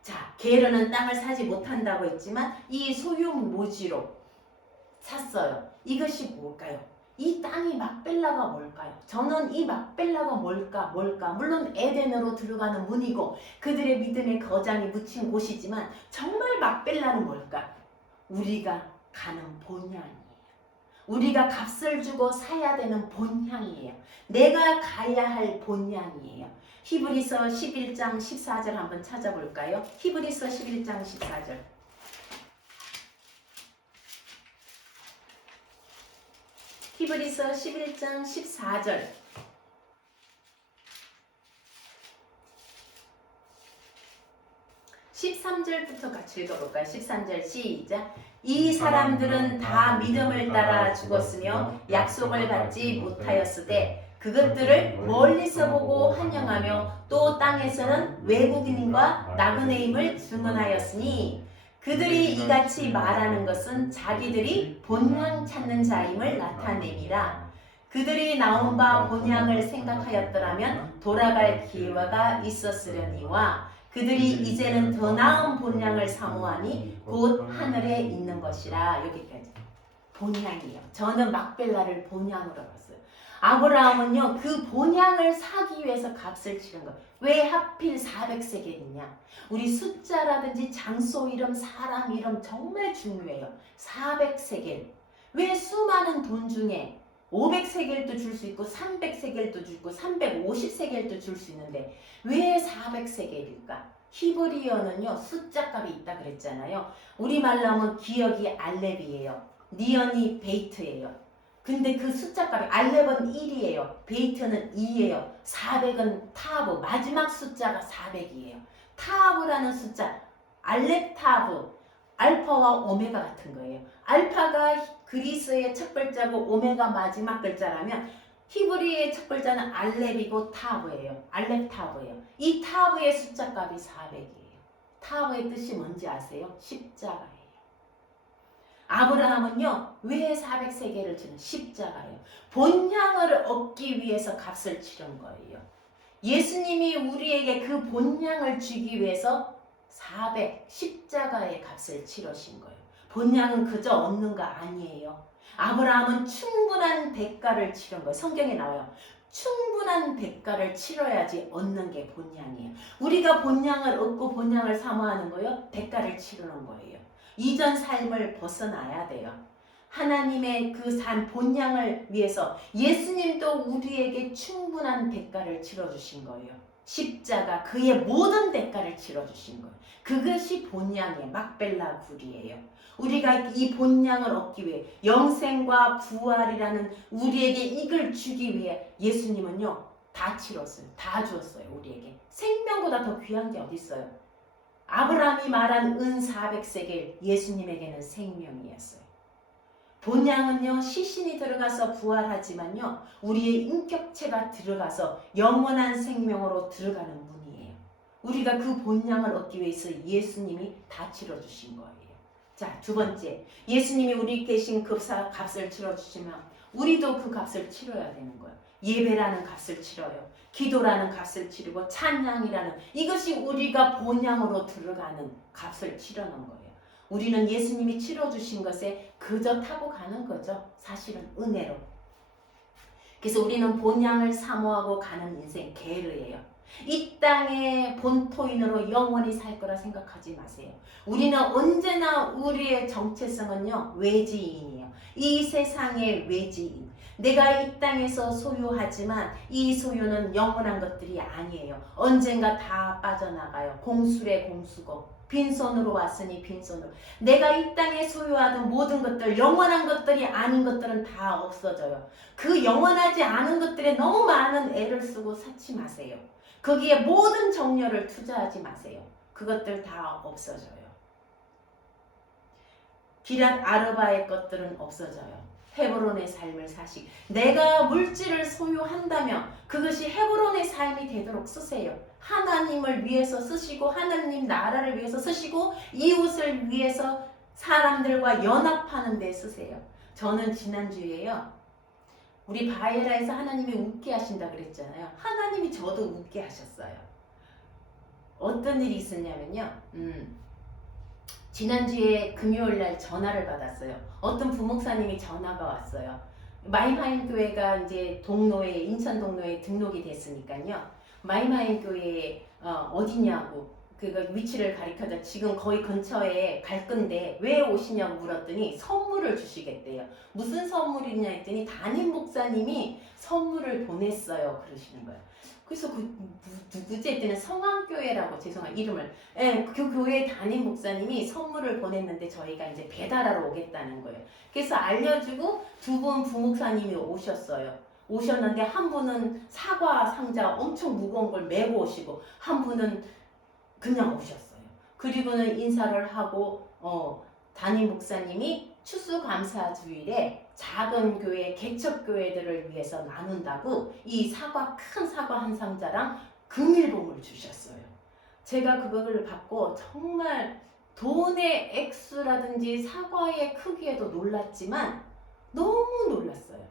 자, 게르는 땅을 사지 못한다고 했지만 이 소유모지로 샀어요. 이것이 뭘까요? 이 땅이 막벨라가 뭘까요? 저는 이 막벨라가 뭘까? 물론 에덴으로 들어가는 문이고 그들의 믿음의 거장이 묻힌 곳이지만 정말 막벨라는 뭘까? 우리가 가는 본향이에요. 우리가 값을 주고 사야 되는 본향이에요. 내가 가야 할 본향이에요. 히브리서 11장 14절 한번 찾아볼까요? 히브리서 11장 14절. 히브리서 11장 14절. 13절부터 같이 읽어볼까요? 13절 시작. 이 사람들은 다 믿음을 따라 죽었으며 약속을 받지 못하였으되 그것들을 멀리서 보고 환영하며 또 땅에서는 외국인과 나그네임을 증언하였으니 그들이 이같이 말하는 것은 자기들이 본향 찾는 자임을 나타내미라. 그들이 나온 바 본향을 생각하였더라면 돌아갈 기회가 있었으려니와 그들이 이제는 더 나은 본향을 사모하니 곧 하늘에 있는 것이라. 여기까지. 본향이요. 저는 막벨라를 본향으로 봤어요. 아브라함은요, 그 본향을 사기 위해서 값을 치른 거예요. 왜 하필 400세겔이냐? 우리 숫자라든지 장소 이름, 사람 이름 정말 중요해요. 400세겔. 왜 수많은 돈 중에 500세겔도 줄 수 있고 300세겔도 주고 350세겔도 줄 수 있는데 왜 400세겔일까? 히브리어는요, 숫자 값이 있다 그랬잖아요. 우리말로 하면 기억이 알렙이에요. 니언이 베이트예요. 근데 그 숫자 값이 알렙은 1이에요. 베이트는 2예요. 400은 타브, 마지막 숫자가 400이에요. 타브라는 숫자, 알렙 타브, 알파와 오메가 같은 거예요. 알파가 그리스의 첫 글자고 오메가 마지막 글자라면 히브리의 첫 글자는 알렙이고 타브예요. 알렙 타브예요. 이 타브의 숫자 값이 400이에요. 타브의 뜻이 뭔지 아세요? 십자가예요. 아브라함은요, 왜 400세겔을 치는 십자가예요? 본향을 얻기 위해서 값을 치른 거예요. 예수님이 우리에게 그 본향을 주기 위해서 십자가의 값을 치르신 거예요. 본향은 그저 얻는 거 아니에요. 아브라함은 충분한 대가를 치른 거예요. 성경에 나와요. 충분한 대가를 치러야지 얻는 게 본향이에요. 우리가 본향을 얻고 본향을 사모하는 거예요. 대가를 치르는 거예요. 이전 삶을 벗어나야 돼요. 하나님의 그 삶 본향을 위해서 예수님도 우리에게 충분한 대가를 치러주신 거예요. 십자가 그의 모든 대가를 치러주신 거예요. 그것이 본향이에요. 막벨라 굴이에요. 우리가 이 본향을 얻기 위해 영생과 부활이라는 우리에게 이걸 주기 위해 예수님은요 다 치렀어요. 다 주었어요. 우리에게 생명보다 더 귀한 게 어디 있어요? 아브라함이 말한 은 400세겔 예수님에게는 생명이었어요. 본향은요 시신이 들어가서 부활하지만요 우리의 인격체가 들어가서 영원한 생명으로 들어가는 문이에요. 우리가 그 본향을 얻기 위해서 예수님이 다 치러주신 거예요. 자, 두 번째, 예수님이 우리 계신 그 값을 치러주시면 우리도 그 값을 치러야 되는 거예요. 예배라는 값을 치러요. 기도라는 값을 치르고 찬양이라는 이것이 우리가 본향으로 들어가는 값을 치르는 거예요. 우리는 예수님이 치러주신 것에 그저 타고 가는 거죠. 사실은 은혜로. 그래서 우리는 본향을 사모하고 가는 인생 게르예요. 이 땅의 본토인으로 영원히 살 거라 생각하지 마세요. 우리는 언제나 우리의 정체성은요 외지인이에요. 이 세상의 외지인. 내가 이 땅에서 소유하지만 이 소유는 영원한 것들이 아니에요. 언젠가 다 빠져나가요. 공술의 공수고 빈손으로 왔으니 빈손으로. 내가 이 땅에 소유하던 모든 것들, 영원한 것들이 아닌 것들은 다 없어져요. 그 영원하지 않은 것들에 너무 많은 애를 쓰고 사치 마세요. 거기에 모든 정열을 투자하지 마세요. 그것들 다 없어져요. 기랏 아르바의 것들은 없어져요. 헤브론의 삶을 사시. 내가 물질을 소유한다면 그것이 헤브론의 삶이 되도록 쓰세요. 하나님을 위해서 쓰시고 하나님 나라를 위해서 쓰시고 이웃을 위해서 사람들과 연합하는 데 쓰세요. 저는 지난주에요. 우리 바에라에서 하나님이 웃게 하신다 그랬잖아요. 하나님이 저도 웃게 하셨어요. 어떤 일이 있었냐면요. 지난주에 금요일날 전화를 받았어요. 어떤 부목사님이 전화가 왔어요. 마이마인 교회가 이제 동로에 인천 동로에 등록이 됐으니까요. 마이마인 교회 어디냐고 그 위치를 가리켜서 지금 거의 근처에 갈 건데 왜 오시냐고 물었더니 선물을 주시겠대요. 무슨 선물이냐 했더니 담임 목사님이 선물을 보냈어요. 그러시는 거예요. 그래서 그 누구지 했더니 성황교회라고 죄송한 이름을 그 교회 담임 목사님이 선물을 보냈는데 저희가 이제 배달하러 오겠다는 거예요. 그래서 알려주고 두 분 부목사님이 오셨어요. 오셨는데 한 분은 사과 상자 엄청 무거운 걸 메고 오시고 한 분은 그냥 오셨어요. 그리고는 인사를 하고 담임 목사님이 추수감사주일에 작은 교회, 개척교회들을 위해서 나눈다고 이 큰 사과 한 상자랑 금일봉을 주셨어요. 제가 그거를 받고 정말 돈의 액수라든지 사과의 크기에도 놀랐지만 너무 놀랐어요.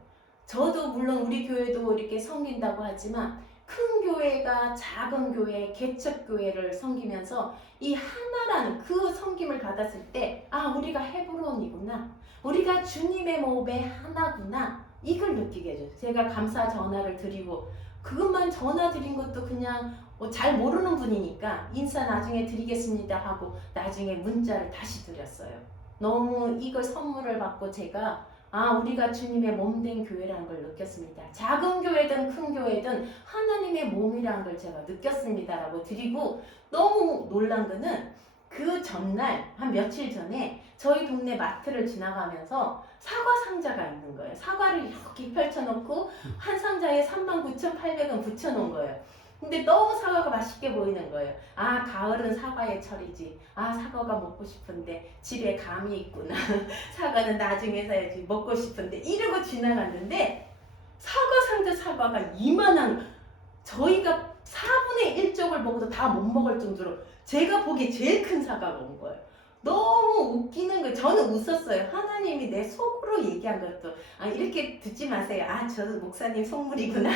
저도 물론 우리 교회도 이렇게 섬긴다고 하지만 큰 교회가 작은 교회, 개척교회를 섬기면서 이 하나라는 그 섬김을 받았을 때 우리가 헤브론이구나. 우리가 주님의 몸의 하나구나. 이걸 느끼게 해줘요. 제가 감사 전화를 드리고 그것만 전화 드린 것도 그냥 잘 모르는 분이니까 인사 나중에 드리겠습니다 하고 나중에 문자를 다시 드렸어요. 너무 이걸 선물을 받고 제가 우리가 주님의 몸된 교회라는 걸 느꼈습니다. 작은 교회든 큰 교회든 하나님의 몸이라는 걸 제가 느꼈습니다라고 드리고 너무 놀란 거는 그 전날 한 며칠 전에 저희 동네 마트를 지나가면서 사과 상자가 있는 거예요. 사과를 이렇게 펼쳐놓고 한 상자에 39,800원 붙여놓은 거예요. 근데 너무 사과가 맛있게 보이는 거예요. 가을은 사과의 철이지. 사과가 먹고 싶은데 집에 감이 있구나. 사과는 나중에 사야지. 먹고 싶은데 이러고 지나갔는데 사과가 이만한, 저희가 4분의 1쪽을 먹어도 다 못 먹을 정도로 제가 보기에 제일 큰 사과가 온 거예요. 너무 웃기는 거예요. 저는 웃었어요. 하나님이 내 속으로 얘기한 것도 이렇게 듣지 마세요. 저도 목사님 속물이구나.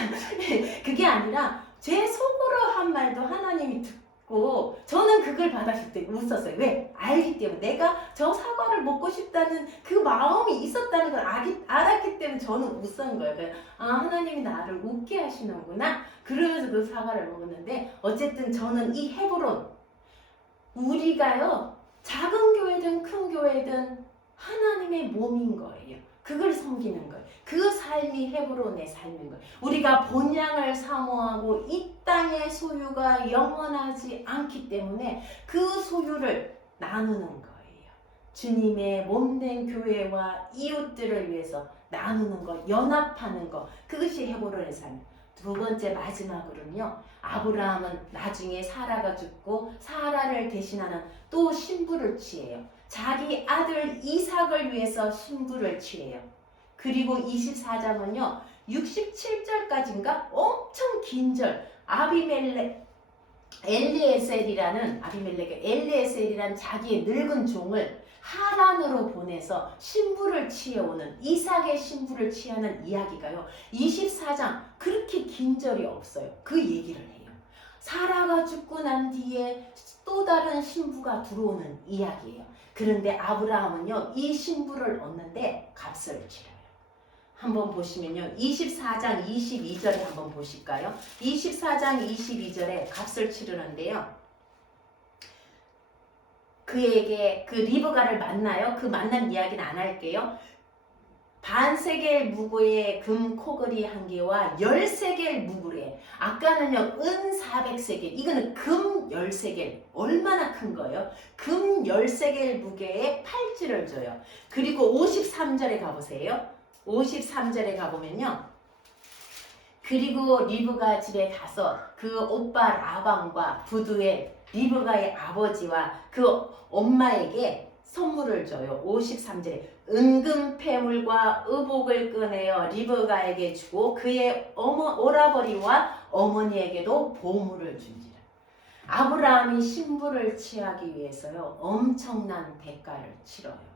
그게 아니라 제 속으로 한 말도 하나님이 듣고 저는 그걸 받았을 때 웃었어요. 왜? 알기 때문에. 내가 저 사과를 먹고 싶다는 그 마음이 있었다는 걸 알았기 때문에 저는 웃은 거예요. 하나님이 나를 웃게 하시는구나. 그러면서 그 사과를 먹었는데 어쨌든 저는 이 헤브론, 우리가요 작은 교회든 큰 교회든 하나님의 몸인 거예요. 그걸 섬기는 거예요. 그 삶이 헤브론의 삶인 거예요. 우리가 본향을 사모하고 이 땅의 소유가 영원하지 않기 때문에 그 소유를 나누는 거예요. 주님의 몸된 교회와 이웃들을 위해서 나누는 것, 연합하는 것, 그것이 헤브론의 삶이에요. 두 번째 마지막으로는요, 아브라함은 나중에 사라가 죽고 사라를 대신하는 또 신부를 취해요. 자기 아들 이삭을 위해서 신부를 취해요. 그리고 24장은요 67절까지인가 엄청 긴 절, 엘리에셀이라는 자기의 늙은 종을 하란으로 보내서 신부를 취해오는, 이삭의 신부를 취하는 이야기가요 24장 그렇게 긴 절이 없어요. 그 얘기를 해요. 사라가 죽고 난 뒤에 또 다른 신부가 들어오는 이야기예요. 그런데 아브라함은요 이 신부를 얻는데 값을 치러요. 한번 보시면요 24장 22절에 한번 보실까요? 24장 22절에 값을 치르는데요, 그에게 그 리브가를 만나요. 그 만난 이야기는 안 할게요. 반세겔 무고의 금 코걸이 한 개와 10세겔 무구레, 아까는요 은 400세겔, 이거는 금 10세겔, 얼마나 큰 거예요? 금 10세겔 무게의 팔찌를 줘요. 그리고 53절에 가보세요. 53절에 가보면요, 그리고 리브가 집에 가서 그 오빠 라반과 부두의 리브가의 아버지와 그 엄마에게 선물을 줘요. 53절에 은금 패물과 의복을 꺼내어 리브가에게 주고 그의 오라버니와 어머니에게도 보물을 준지라. 아브라함이 신부를 취하기 위해서요 엄청난 대가를 치러요.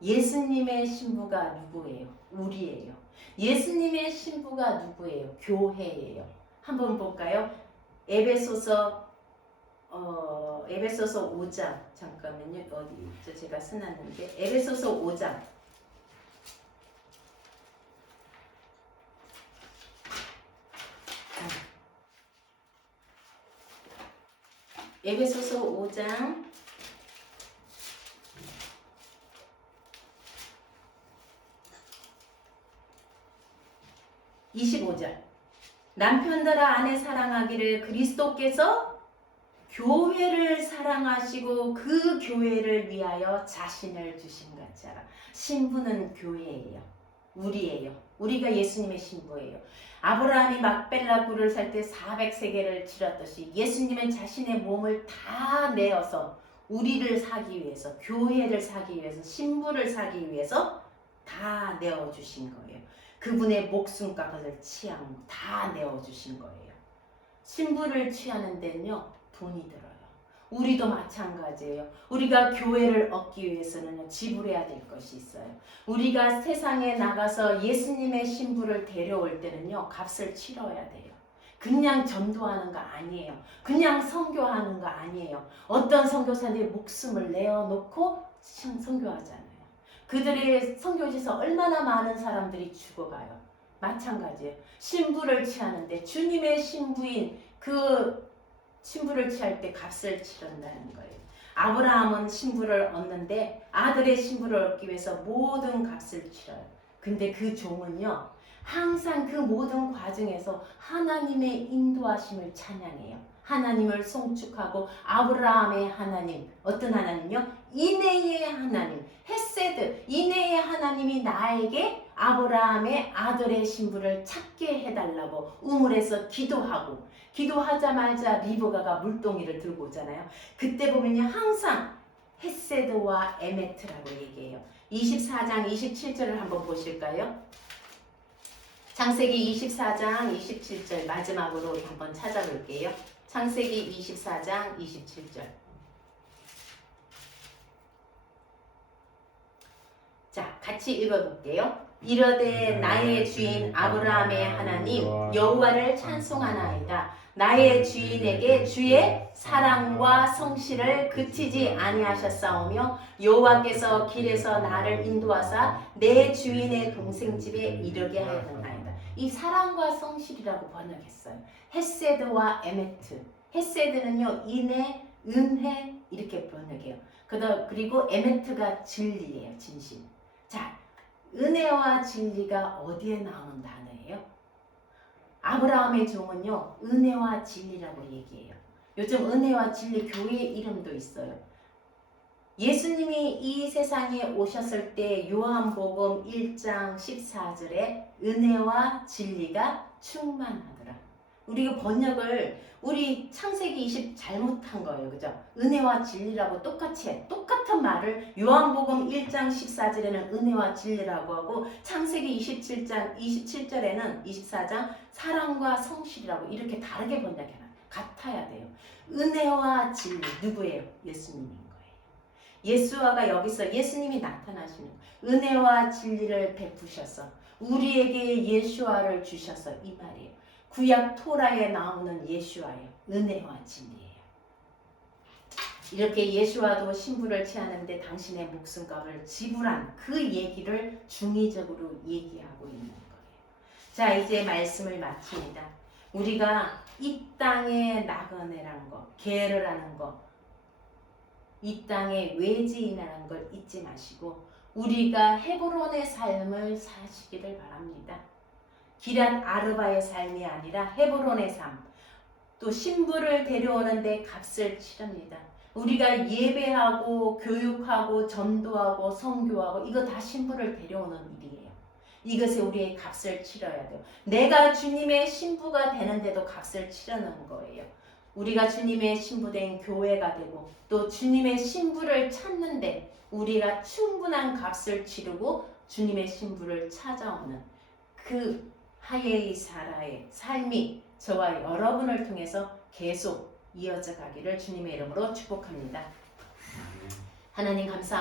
예수님의 신부가 누구예요? 우리예요. 예수님의 신부가 누구예요? 교회예요. 한번 볼까요? 에베소서 5장, 잠깐만요. 어디 있죠? 제가 써놨는데 에베소서 5장. 에베소서 5장 25절. 남편들아 아내 사랑하기를 그리스도께서 교회를 사랑하시고 그 교회를 위하여 자신을 주신 것처럼. 신부는 교회예요. 우리예요. 우리가 예수님의 신부예요. 아브라함이 막벨라 굴을 살 때 400세겔을 치렀듯이 예수님은 자신의 몸을 다 내어서 우리를 사기 위해서, 교회를 사기 위해서, 신부를 사기 위해서 다 내어주신 거예요. 그분의 목숨값을 취한 다 내어주신 거예요. 신부를 취하는 데는요 돈이 들어요. 우리도 마찬가지예요. 우리가 교회를 얻기 위해서는 지불해야 될 것이 있어요. 우리가 세상에 나가서 예수님의 신부를 데려올 때는요 값을 치러야 돼요. 그냥 전도하는 거 아니에요. 그냥 선교하는 거 아니에요. 어떤 선교사들이 목숨을 내어놓고 선교하잖아요. 그들의 선교지에서 얼마나 많은 사람들이 죽어가요. 마찬가지예요. 신부를 취하는데 주님의 신부인 그 신부를 취할 때 값을 치른다는 거예요. 아브라함은 신부를 얻는데 아들의 신부를 얻기 위해서 모든 값을 치러요. 근데 그 종은요 항상 그 모든 과정에서 하나님의 인도하심을 찬양해요. 하나님을 송축하고 아브라함의 하나님, 어떤 하나님요? 인애의 하나님, 헤세드, 인애의 하나님이 나에게 아브라함의 아들의 신부를 찾게 해달라고 우물에서 기도하자마자 리브가가 물동이를 들고 오잖아요. 그때 보면요 항상 헤세드와 에메트라고 얘기해요. 24장 27절을 한번 보실까요? 창세기 24장 27절 마지막으로 한번 찾아볼게요. 창세기 24장 27절. 자, 같이 읽어볼게요. 이르되 나의 주인 아브라함의 하나님 여호와를 찬송하나이다. 나의 주인에게 주의 사랑과 성실을 그치지 아니하셨사오며 여호와께서 길에서 나를 인도하사 내 주인의 동생 집에 이르게 하였나이다. 이 사랑과 성실이라고 번역했어요. 헤세드와 에메트. 헤세드는요 인애, 은혜 이렇게 번역해요. 그리고 에메트가 진리예요. 진심. 자, 은혜와 진리가 어디에 나오는 단어예요? 아브라함의 종은요 은혜와 진리라고 얘기해요. 요즘 은혜와 진리 교회 이름도 있어요. 예수님이 이 세상에 오셨을 때 요한복음 1장 14절에 은혜와 진리가 충만하더라. 우리가 번역을 우리 창세기 20 잘못한 거예요. 그죠? 은혜와 진리라고 똑같은 말을 요한복음 1장 14절에는 은혜와 진리라고 하고 창세기 27장 27절에는 24장 사랑과 성실이라고 이렇게 다르게 번역해놔요. 같아야 돼요. 은혜와 진리 누구예요? 예수님인 거예요. 예수와가 여기서 예수님이 나타나시는 은혜와 진리를 베푸셔서 우리에게 예수와를 주셔서 이 말이에요. 구약 토라에 나오는 예수와예요. 은혜와 진리예요. 이렇게 예수와도 신부를 취하는데 당신의 목숨값을 지불한 그 얘기를 중의적으로 얘기하고 있는 거예요. 자, 이제 말씀을 마칩니다. 우리가 이 땅에 나그네라는 거, 게르라는 거, 이 땅에 외지인이라는 걸 잊지 마시고 우리가 헤브론의 삶을 사시기를 바랍니다. 기랏 아르바의 삶이 아니라 헤브론의 삶, 또 신부를 데려오는데 값을 치릅니다. 우리가 예배하고 교육하고 전도하고 선교하고 이거 다 신부를 데려오는 일이에요. 이것에 우리의 값을 치러야 돼요. 내가 주님의 신부가 되는데도 값을 치르는 거예요. 우리가 주님의 신부된 교회가 되고 또 주님의 신부를 찾는데 우리가 충분한 값을 치르고 주님의 신부를 찾아오는 그 하예이 사라의 삶이 저와 여러분을 통해서 계속 이어져 가기를 주님의 이름으로 축복합니다. 하나님 감사합니다.